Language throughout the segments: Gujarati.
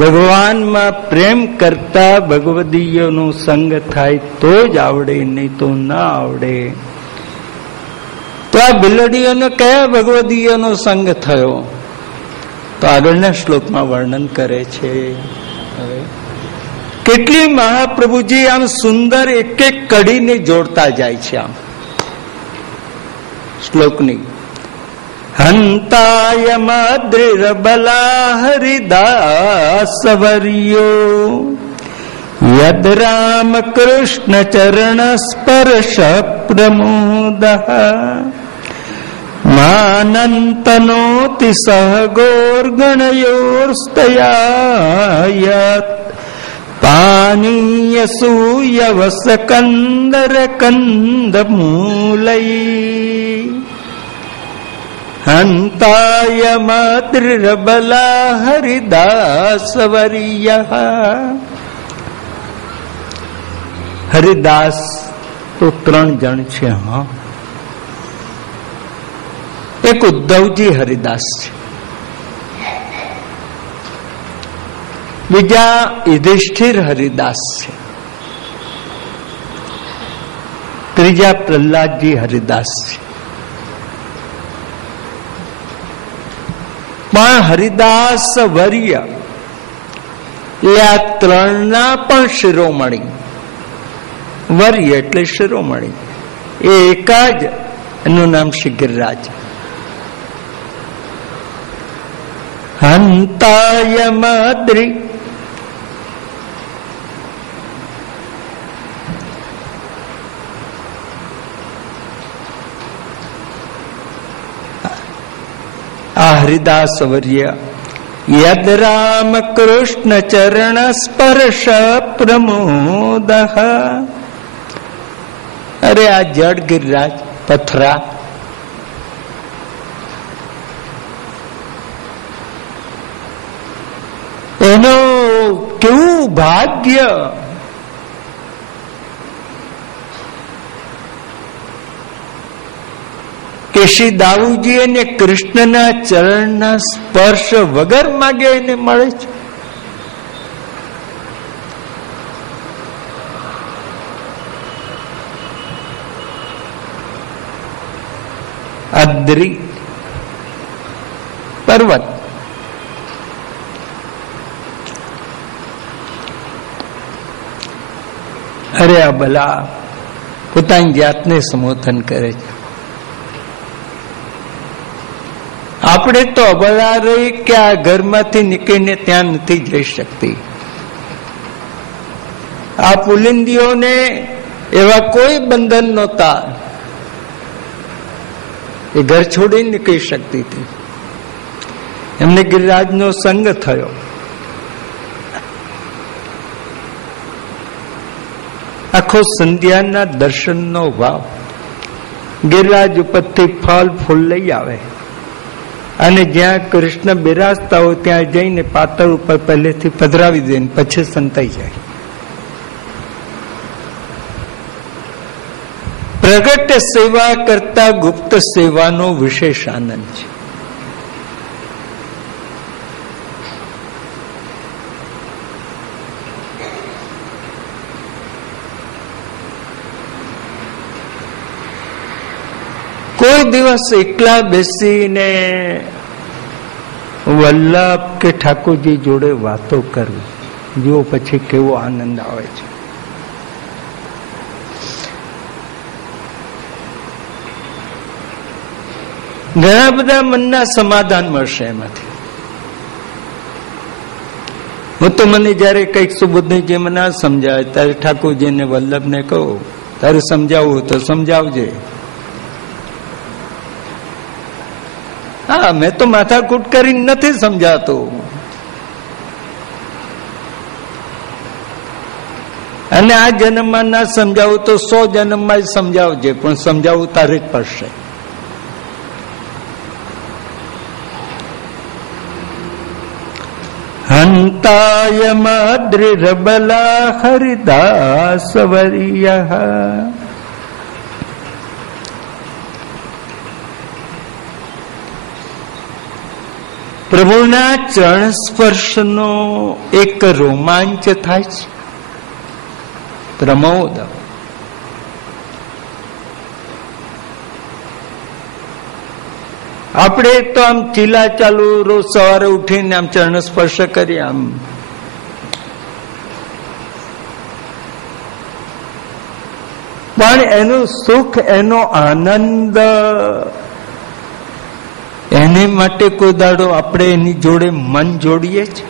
ભગવાનમાં પ્રેમ કરતા ભગવદીયનો સંગ થાય તો જ આવડે, નહીં તો ના આવડે. તો આ બિલડીઓને કયા ભગવદીયનો સંગ થયો? તો આગળના શ્લોકમાં વર્ણન કરે છે. કેટલી મહાપ્રભુજી આમ સુંદર એક એક કડીને જોડતા જાય છે આમ શ્લોકની. હંતાય માદ્રિરબલા હરિદાસવર્યો યદ રામ કૃષ્ણ ચરણ સ્પર્શ પ્રમોદ માનંતનોતિ સહગોર્ગણયોર્સ્તયાયત પાનીય સૂયવસકંદર કંદ મૂલૈ. હંતાય માતૃબલા હરિદાસવર્ય. હરિદાસ તો 3 જણ છે. હા, એક ઉદ્ધવજી હરિદાસ છે, બીજા યુધિષ્ઠિર હરિદાસ છે, ત્રીજા પ્રહલાદજી હરિદાસ છે. પણ હરિદાસ વર્ય એ આ 3ના પણ શિરોમણી. વર્ય એટલે શિરોમણી. એ એક જ એનું નામ શ્રી ગિરિરાજ. હંતાય માદ્રી આ હરિદાસ વર્ય યદ રામ કૃષ્ણ ચરણ સ્પર્શ પ્રમોદ. અરે આ જડ ગિરિરાજ પથરા, એનો કેવું ભાગ્ય કે શ્રી દાઉજી અને કૃષ્ણના ચરણના સ્પર્શ વગર માગે એને મળે છે. અદ્રી પર્વત, અરે આ ભલા પોતાની જાતને સંબોધન કરે છે. આપણે તો અબળા રહી કે આ ઘરમાંથી નીકળીને ત્યાં નથી જઈ શકતી. આ પુલિંદીઓને એવા કોઈ બંધન નહોતા, એ ઘર છોડીને નીકળી શકતી હતી. એમને ગિરિરાજનો સંગ થયો. આખો સંધ્યાના દર્શનનો ભાવ. ગિરિરાજ ઉપરથી ફળ ફૂલ લઈ આવે અને જ્યાં કૃષ્ણ બિરાજતા હોય ત્યાં જઈને પાતળ ઉપર પહેલેથી પધરાવી દે, પછી સંતાઈ જાય. પ્રગટ સેવા કરતા ગુપ્ત સેવાનો વિશેષ આનંદ છે. કોઈ દિવસ એકલા બેસીને વલ્લભ કે ઠાકોરજી જોડે વાતો કરવી, જો પછી કેવો આનંદ આવે છે. ઘણા બધા મનના સમાધાન મળશે એમાંથી. હું તો મને જયારે કઈક સુબોધનજી મને સમજાવે ત્યારે ઠાકોરજીને વલ્લભને કહું, તારે સમજાવવું તો સમજાવજે. હા, મેં તો માથાકૂટ કરીને નથી સમજાતું. અને આ જન્મમાં ના સમજાવું તો 100 જન્મમાં જ સમજાવજે, પણ સમજાવવું તારે જ પડશે. હંતાય માદ્રિરબલા હરિદાસ વર્ય. પ્રભુના ચરણ સ્પર્શનો એક રોમાંચ થાય છે, પ્રમોદ. આપણે તો આમ ચીલા ચાલુ રોજ સવારે ઉઠીને આમ ચરણ સ્પર્શ કરીએ, આમ પણ એનું સુખ, એનો આનંદ, એને માટે કોઈ દાડો આપણે એની જોડે મન જોડીએ છીએ?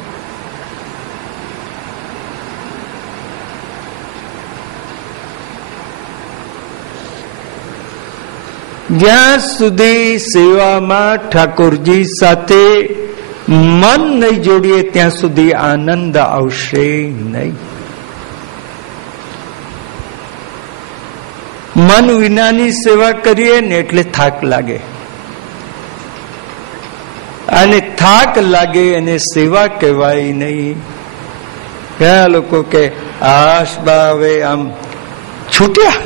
જ્યાં સુધી સેવામાં ઠાકોરજી સાથે મન નહીં જોડીએ ત્યાં સુધી આનંદ આવશે નહીં. મન વિનાની સેવા કરીએ ને એટલે થાક લાગે, અને થાક લાગે એને સેવા કહેવાય નહીં. ઘણા લોકો કે આશબા હવે આમ છૂટ્યા,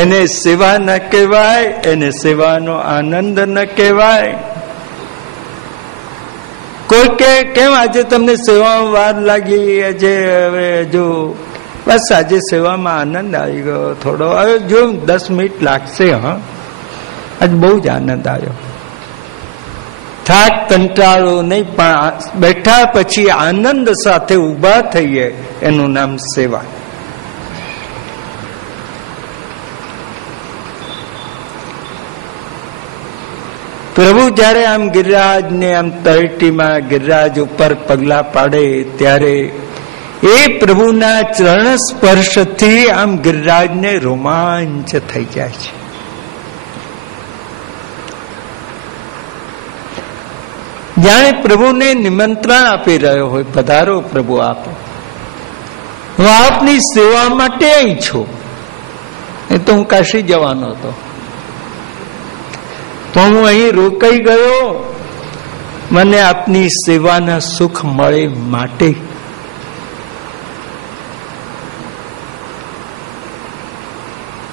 એને સેવા ન કહેવાય, એને સેવાનો આનંદ ન કહેવાય. કોઈ કે કેમ આજે તમને સેવામાં વાર લાગી? આજે હવે જો બસ આજે સેવામાં આનંદ આવી ગયો થોડો, હવે જો 10 મિનિટ લાગશે. હા, આજ બહુ જ આનંદ આવ્યો. થાક કંટાળો નહીં, પણ બેઠા પછી આનંદ સાથે ઊભા થઈએ એનું નામ સેવા. પ્રભુ જયારે આમ ગિરિરાજ ને આમ તળેટીમાં ગિરિરાજ ઉપર પગલા પાડે ત્યારે એ પ્રભુના ચરણ સ્પર્શથી આમ ગિરિરાજને રોમાંચ થઈ જાય છે. જાણે પ્રભુને નિમંત્રણ આપી રહ્યો હોય, પધારો પ્રભુ, આપ, હું આપની સેવા માટે અહીં છું. એ તો હું કાશી જવાનો હતો, પણ હું અહીં રોકાઈ ગયો, મને આપની સેવાના સુખ મળે માટે.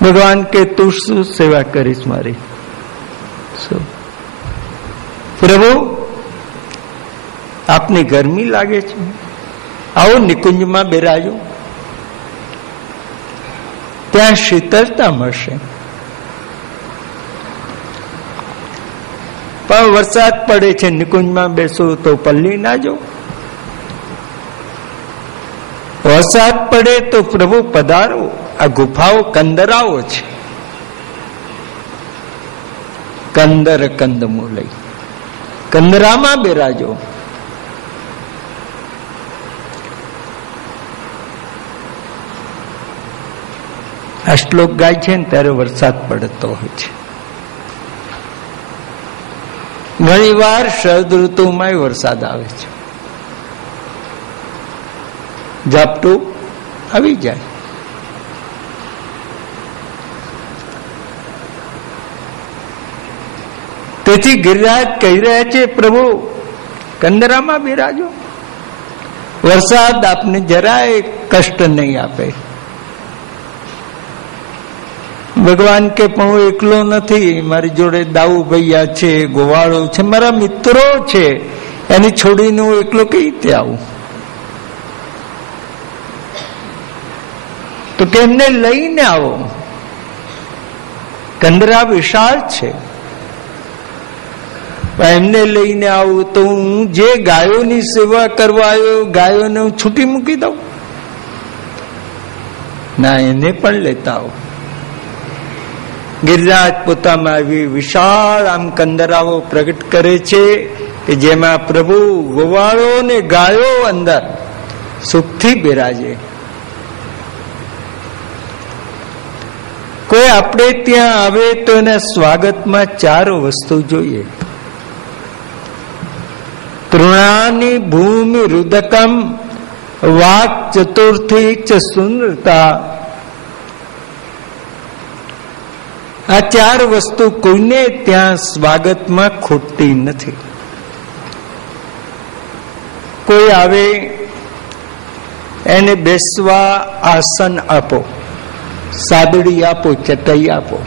ભગવાન કે તું શું સેવા કરીશ મારી? શું પ્રભુ, આપને ગરમી લાગે છે, આવો નિકુંજમાં બેરાજો, ત્યાં શીતળતા મળશે. પણ વરસાદ પડે છે, નિકુંજમાં બેસો તો પલ્લી ના જો. વરસાદ પડે તો પ્રભુ પધારો, આ ગુફાઓ કંદરાઓ છે, કંદર કંદમૂલય, કંદરામાં બેરાજો. આ શ્લોક ગાય છે ને ત્યારે વરસાદ પડતો હોય છે. ઘણી વાર શરદ ઋતુમાં વરસાદ આવે છે, ઝાપટું આવી જાય. તેથી ગિરિરાજ કહી રહ્યા છે, પ્રભુ કંદરામાં બિરાજો, વરસાદ આપને જરાય કષ્ટ નહીં આપે. ભગવાન કે પણ હું એકલો નથી, મારી જોડે દાઉ ભૈયા છે, ગોવાળો છે, મારા મિત્રો છે, એને છોડીને હું એકલો કઈ રીતે આવું? તો કે એમને લઈને આવો. કંદરા વિશાળ છે, એમને લઈને આવું તો હું જે ગાયોની સેવા કરવા આવ્યો, ગાયોને હું છૂટી મૂકી દઉં? ના, એને પણ લેતા આવો. ગિરિરાજ પોતામાં આવી વિશાળ આમ કંદરાઓ પ્રગટ કરે છે કે જેમાં પ્રભુ ગોવાળો ને ગાયો અંદર સુખથી બિરાજે. કોઈ આપણે ત્યાં આવે તો એના સ્વાગતમાં 4 વસ્તુ જોઈએ. તૃણાની ભૂમિ રુદકમ વાક ચતુર્થી ચ સુંદરતા. આ 4 વસ્તુ કોઈને ત્યાં સ્વાગતમાં ખૂટતી નથી. કોઈ આવે એને બેસવા આસન આપો, સાદડી આપો, ચટાઈ આપો.